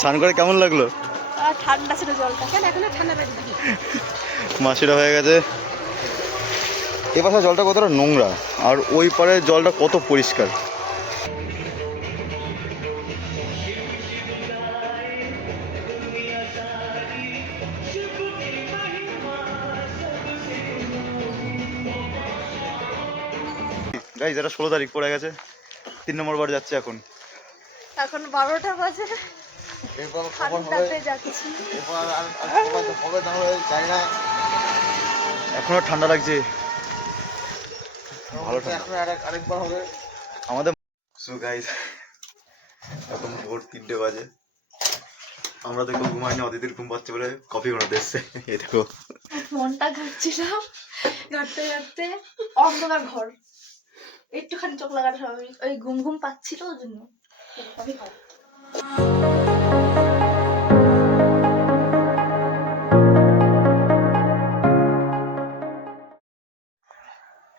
স্নান করে কেমন লাগলো? ঠান্ডা ছিল জলটা, কেন এখন ঠান্ডা লাগে? মাসিরা হয়ে গেছে। এ পাশে জলটা কতটা নোংরা আর ওই পারে জলটা কত পরিষ্কার। গাইজ এটা 16 তারিখ পড়ে গেছে, 3 নম্বর বার যাচ্ছে এখন। এখন 12টা বাজে। ঠান্ডাতে যাচ্ছি। এখনো ঠান্ডা লাগছে, ভালো আরেকবার হবে আমাদের। সো গাইজ এখন ভোর 3টে বাজে, আমরা দেখো ঘুমাইনি, অদিতির ঘুম পাচ্ছে বলে কফি বানাতে এসছে। এই দেখো মনটা ঘাটছিলাম, ঘাটতে ঘাটতে অন্ধকার ঘর, একটুখানি চোখ লাগাতে হবে, ওই ঘুম ঘুম পাচ্ছিল ওই জন্য কফি খাও।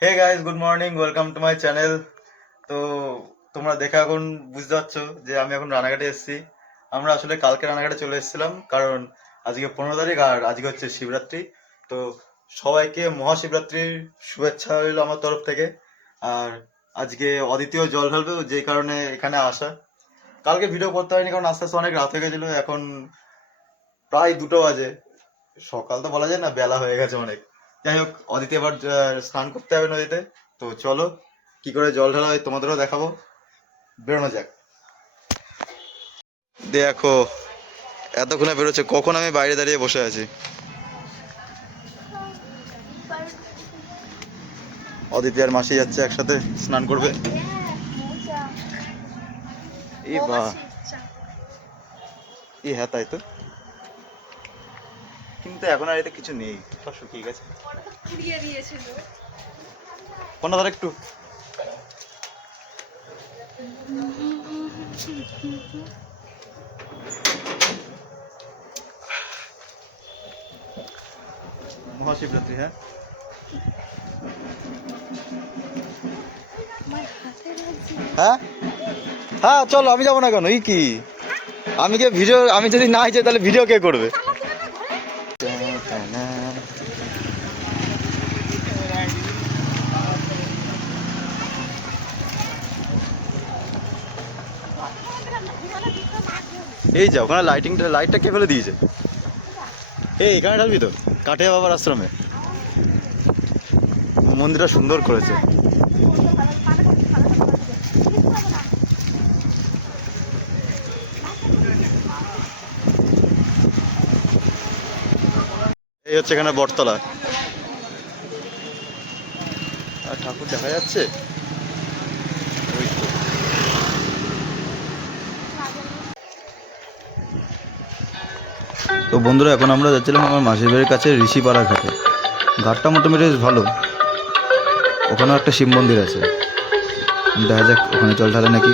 Hey guys, good morning, welcome to my channel. তো তোমরা দেখে এখন বুঝতে পারছো যে আমি এখন রানাঘাটে এসেছি। আমরা আসলে কালকে রানাঘাটে চলে এসেছিলাম, কারণ আজকে 15 তারিখ আর আজকে হচ্ছে শিবরাত্রি। তো সবাইকে মহাশিবরাত্রির শুভেচ্ছা রইল আমার তরফ থেকে। আর আজকে অদ্বিতীয় জল ঢালবে, যেই কারণে এখানে আসা। কালকে ভিডিও করতে হয়নি কারণ আস্তে আস্তে অনেক রাত হয়ে গেছিলো, এখন প্রায় 2টো বাজে। সকাল তো বলা যায় না, বেলা হয়ে গেছে অনেক। যাই হোক, অদিতি এবার স্নান করতে হবে নদীতে। তো চলো কি করে জল ঢালা হয় তোমাদেরও দেখাবো, বেরোনো যাক। দেখো এতক্ষণে বেরোচ্ছে, কখন আমি বাইরে দাঁড়িয়ে বসে আছি। অদিতি আর মাসি যাচ্ছে একসাথে স্নান করবে। এই বাহ, এই হ্যাঁ তাই তো, কিন্তু এখন আর এতে কিছু নেই, সব শুকিয়ে গেছে। কোনটা ধর একটু। মহাশিবরাত্রি, হ্যাঁ হ্যাঁ হ্যাঁ চলো, আমি যাবো না কেন? এই কি, আমি কে ভিডিও, আমি যদি না যাই তাহলে ভিডিও কে করবে? এই যা, ওখানে লাইটটা কে ফেলে দিয়েছে? এই এখানে ঢালবি তো, কাঠিয়া বাবার আশ্রমে। মন্দিরটা সুন্দর করেছে। এই হচ্ছে এখানে বটতলা, আর ঠাকুর দেখা যাচ্ছে। তো বন্ধুরা, এখন আমরা যাচ্ছিলাম আমার মাসির বাড়ির কাছে ঋষিপাড়া ঘাটে। ঘাটটা মোটামুটি বেশ ভালো, ওখানেও একটা শিব মন্দির আছে। দেখা যাক ওখানে জল ঢালে নাকি।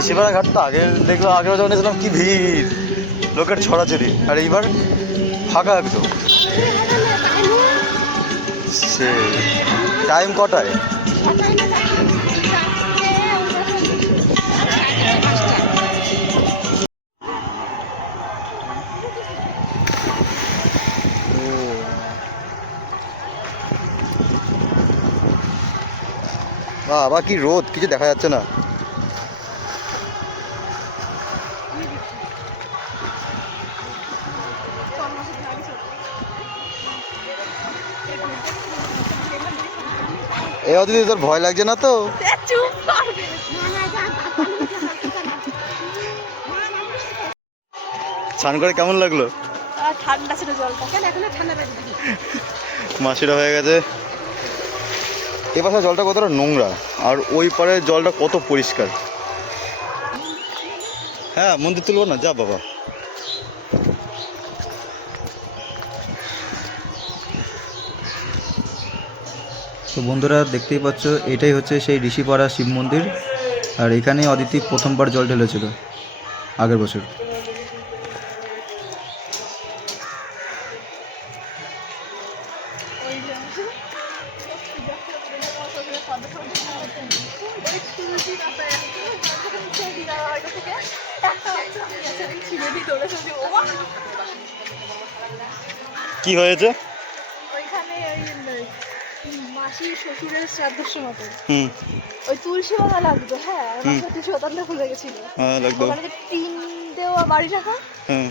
ঋষিপাড়া ঘাট তো আগে দেখলাম, আগেও যখন এসেছিলাম কি ভিড়, লোকের ছড়াছড়ি, আর এইবার ফাঁকা একদম। সে টাইম কটায়? বাবা কি রোদ, কিছু দেখা যাচ্ছে না। এ অদিতি, তোর ভয় লাগছে না তো? স্নান করে কেমন লাগলো? ঠান্ডা ছিল জলটা, কেন এখন ঠান্ডা লাগে? মাসিরা হয়ে গেছে। এ পাশে জলটা কতটা নোংরা আর ওই পারে জলটা কত পরিষ্কার। হ্যাঁ মন্দির তুলবো না, যা বাবা। তো বন্ধুরা দেখতেই পাচ্ছ, এটাই হচ্ছে সেই ঋষিপাড়া শিব মন্দির, আর এখানেই অদিতি প্রথমবার জল ঢেলেছিল আগের বছর। কি হয়েছে? ওইখানে ওই মাসির শ্বশুরের শ্রাদ্ধের সময় হুম। ওই তুলসী পাতা লাগতো, হ্যাঁ, তুলসী পাতাটা ভুলে গেছিল। হ্যাঁ লাগতো। ওখানে যে টিন দেওয়া বাড়ি রাখা, হ্যাঁ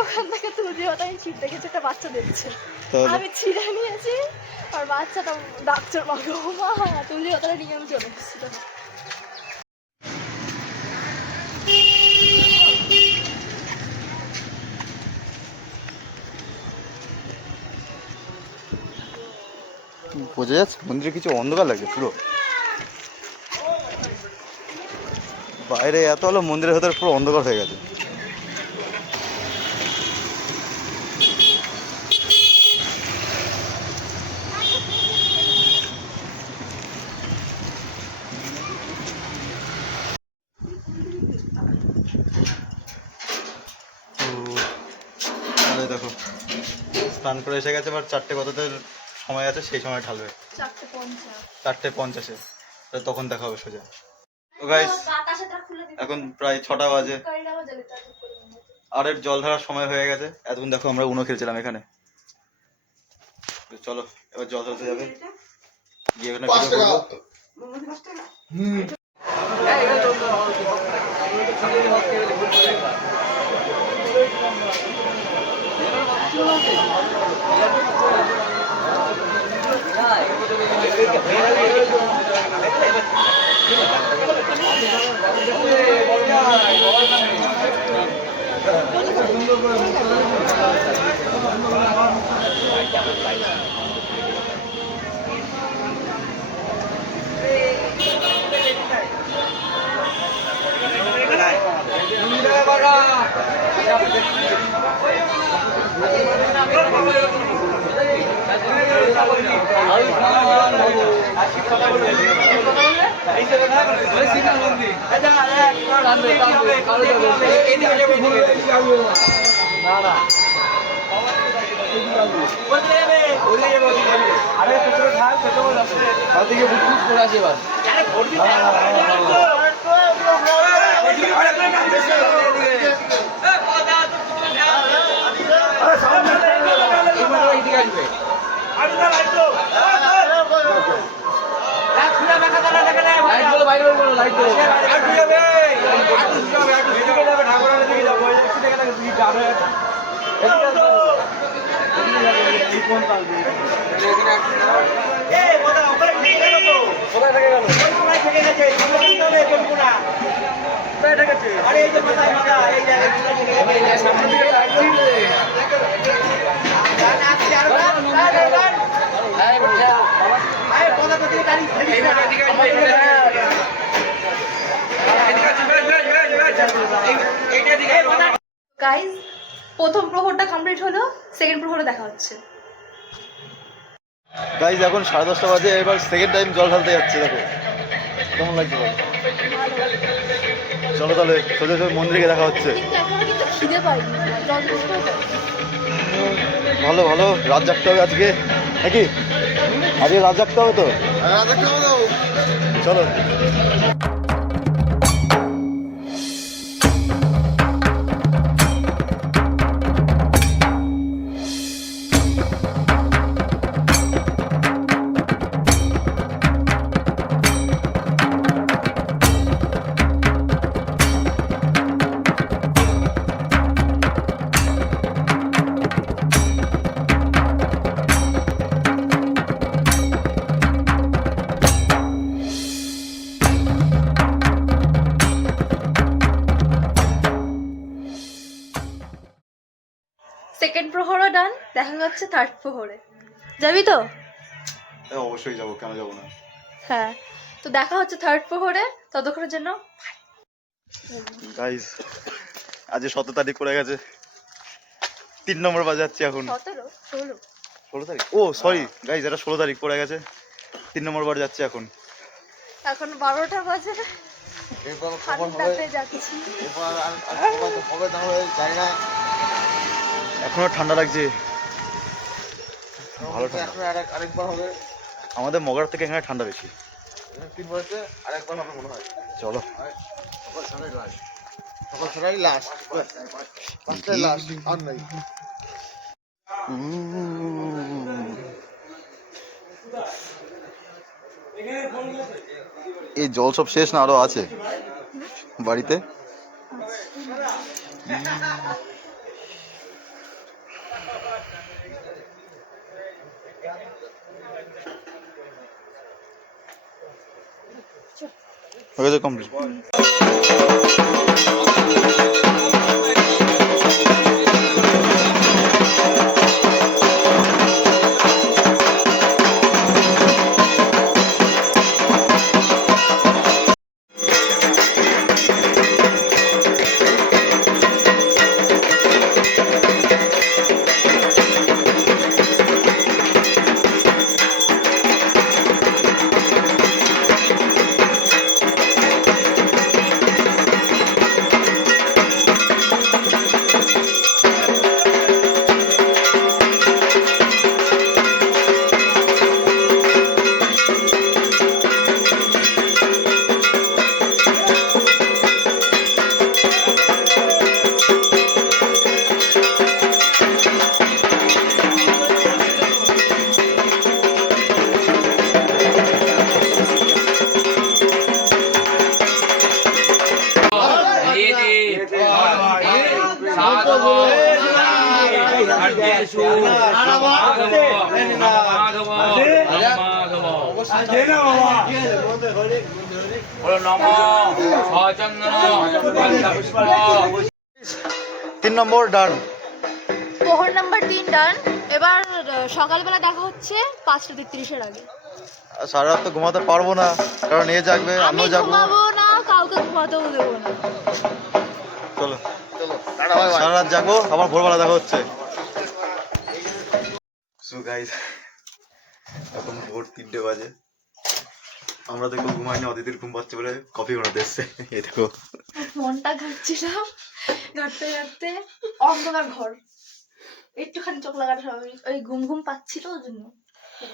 ওখান থেকে তুলসী পাতা আমি ছিঁড়তে গেছি, একটা বাচ্চা দিচ্ছে, তাহলে আমি ছিঁড়ে নিয়েছি, আর বাচ্চাটা ডাকছে মা গো মা, তুলসী পাতাটা নিয়ে আমি চলে এসেছিলাম। বোঝা যাচ্ছে মন্দিরে কিছু অন্ধকার লাগছে পুরো, বাইরে এত আলো, মন্দিরের ভেতরে পুরো অন্ধকার হয়ে গেছে। দেখো স্নান করে এসে গেছে, এবার 4টে কততে সময় আছে, সেই সময় ঢালবে 4:50 তখন দেখা হবে সোজা। তো গাইস এখন প্রায় 6টা বাজে, আর এর জল ঢালার সময় হয়ে গেছে। এতক্ষণ দেখো আমরা উনো খেলছিলাম এখানে। তো চলো এবার জল ঢালতে যাবে, গিয়ে ওখানে ভিডিও করবো। গাইস, প্রথম প্রহরটা কমপ্লিট হলো, সেকেন্ড প্রহরে দেখা হচ্ছে। গাইজ এখন 10:30 বাজে, এবার সেকেন্ড টাইম জল ঢালতে যাচ্ছে। দেখো কেমন লাগছে বলো? চলো তাহলে সোজা সোজা মন্দিরে দেখা হচ্ছে। কিন্তু এখনো কিন্তু খিদে পাইনি, জল দিতেও পাইনি। ভালো ভালো, রাত জাগতে হবে আজকে নাকি? আজকে রাত জাগতে হবে তো, চলো। সেকেন্ড প্রহরও ডান, দেখা যাচ্ছে থার্ড প্রহরে। যাবি তো? অবশ্যই যাবো, কেন যাবো না। হ্যাঁ, তো দেখা হচ্ছে থার্ড প্রহরে, ততক্ষণের জন্য গাইজ আজ 17 তারিখ পড়ে গেছে, 3 নম্বর বাজাচ্ছি এখন। 16 তারিখ, ও সরি গাইজ, এটা 16 তারিখ পড়ে গেছে, 3 নম্বর বার যাচ্ছে এখন। এখন 12টা বাজে, ঠান্ডাতে যাচ্ছি। এখনো ঠান্ডা লাগছে, ভালো ঠান্ডা। আরেকবার হবে। আমাদের মগরার থেকে এখানে ঠান্ডা বেশি। 3 বছর আরেকবার হবে মনে হয়। চলো। সকাল ছটায় লাস্ট, সকাল ছটায় লাস্ট, পাঁচটায় লাস্ট, আর নাই। এই জল সব শেষ না আরো আছে বাড়িতে? হয়ে গেছে কমপ্লিট। তিন নম্বর ডান। প্রহর নাম্বার 3 ডান। এবার সকালবেলা দেখা হচ্ছে 5:33-এর আগে। সারা রাত তো ঘুমাতে পারবো না, কারণ এ জাগবে, আমি আমিও জাগবো। ঘুমাবো না, কাউকে ঘুমাতেও দেবো না। চলো চলো টাটা, বাই বাই। সারা রাত জাগবো, আবার ভোরবেলা দেখা হচ্ছে। সো গাইস, এখন ভোর 3টে বাজে। আমরা দেখো ঘুমাইনি, অদিতির ঘুম পাচ্ছে বলে কফি বানাতে এসছে। এই দেখো ফোনটা ঘাটছিলাম, ঘাটতে ঘাটতে অন্ধকার ঘর, একটুখানি চোখ লাগানো স্বাভাবিক, ওই ঘুম ঘুম পাচ্ছিল ওই জন্য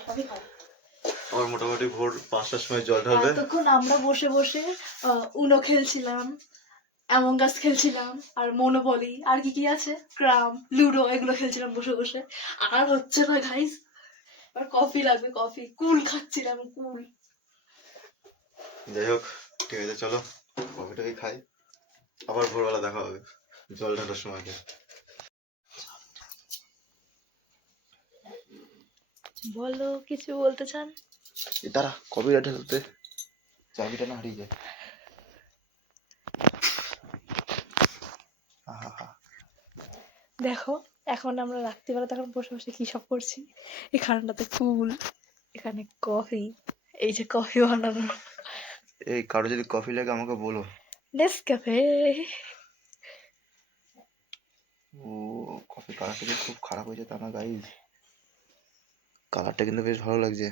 কফি খাও। আমার মোটামুটি ভোর 5টার সময় জল ঢালবে। এতক্ষণ আমরা বসে বসে উনো খেলছিলাম, অ্যামং আস খেলছিলাম, আর মনোপলি, আর কি কি আছে, ক্রাম, লুডো, এগুলো খেলছিলাম বসে বসে। আর হচ্ছে না গাইস, আর কফি লাগবে, কফি, কুল খাচ্ছিলাম, কুল। যাই হোক, ঠিক আছে, চলো কফিটাকে খাই, আবার ভোরবেলা দেখা হবে জল ঢালার সময়। বলো, কিছু বলতে চান? তারা কফিটা ঢালতে চাবিটা না হারিয়ে যায়। দেখো, এখন আমরা রাত্রিবেলা তখন বসে বসে কি সব করছি। এখানটাতে ফুল, এখানে কফি, এই যে কফি বানানো, এই কারো যদি কফি লাগে আমাকে বলো। নেসক্যাফে। ও, কফি কালারটা কিন্তু খুব খারাপ হয়েছে তা না গাইজ, কালারটা কিন্তু বেশ ভালো লাগছে।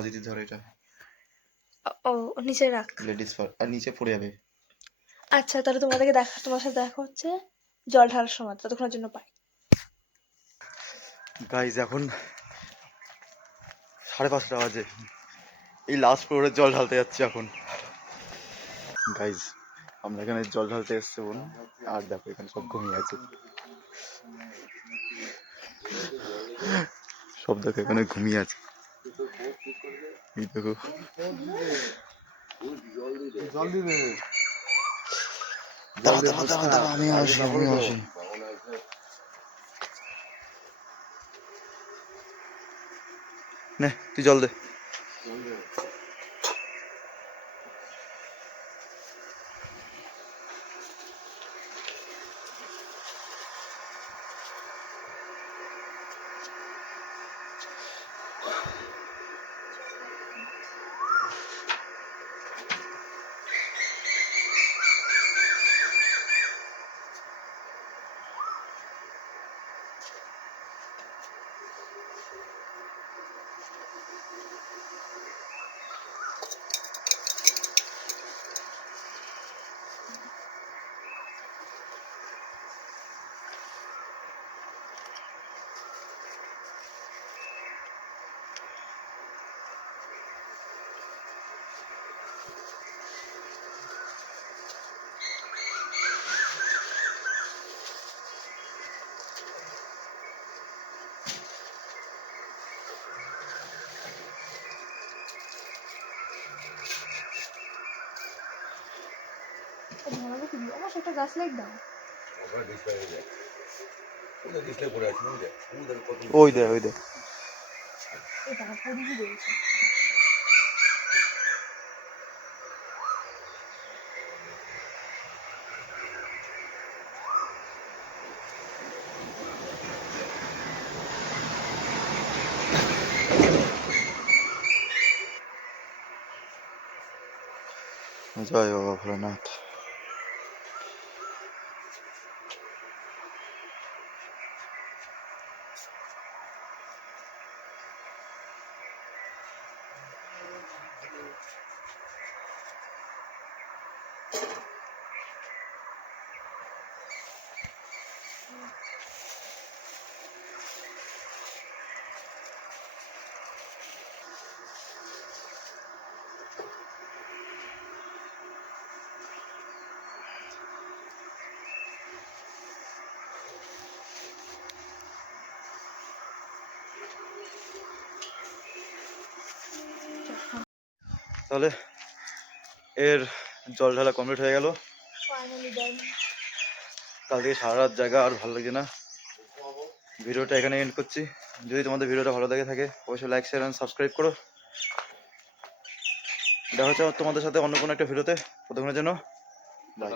অদিতি ধর এটা, ও নিচে রাখ। লেডিস ফার, আর নিচে পড়ে যাবে। আচ্ছা, তাহলে তোমার সাথে দেখা হচ্ছে জল ঢালার সময়, ততক্ষণের জন্য পাই। গাইজ এখন 5:30 বাজে, এই লাস্ট ফ্লোরে জল ঢালতে যাচ্ছি এখন। গাইজ আমরা এখানে জল ঢালতে এসছি বোন, আর দেখো এখানে সব ঘুমিয়ে আছে, সব দেখো এখানে ঘুমিয়ে আছে। এই দেখো জল দিবে, দাঁড়া দাঁড়া দাঁড়া দাঁড়া, আমি আসি আমি আসি। নে তুই জল দে। পাশে একটা গাছ লাইট দাও। ওই দে ওই দে। এটা পরিধি রয়েছে। জয় বাবা ভোলানাথ। তাহলে এর জল ঢালা কমপ্লিট হয়ে গেল। ফাইনালি ডান। কাল থেকে সারা রাত জায়গা আর ভালো লাগছে না। ভিডিওটা এখানে এন্ড করছি। যদি তোমাদের ভিডিওটা ভালো লেগে থাকে অবশ্যই লাইক শেয়ার এন্ড সাবস্ক্রাইব করো। দেখা হচ্ছে তোমাদের সাথে অন্য কোনো একটা ভিডিওতে। ততক্ষণের জন্য বাই।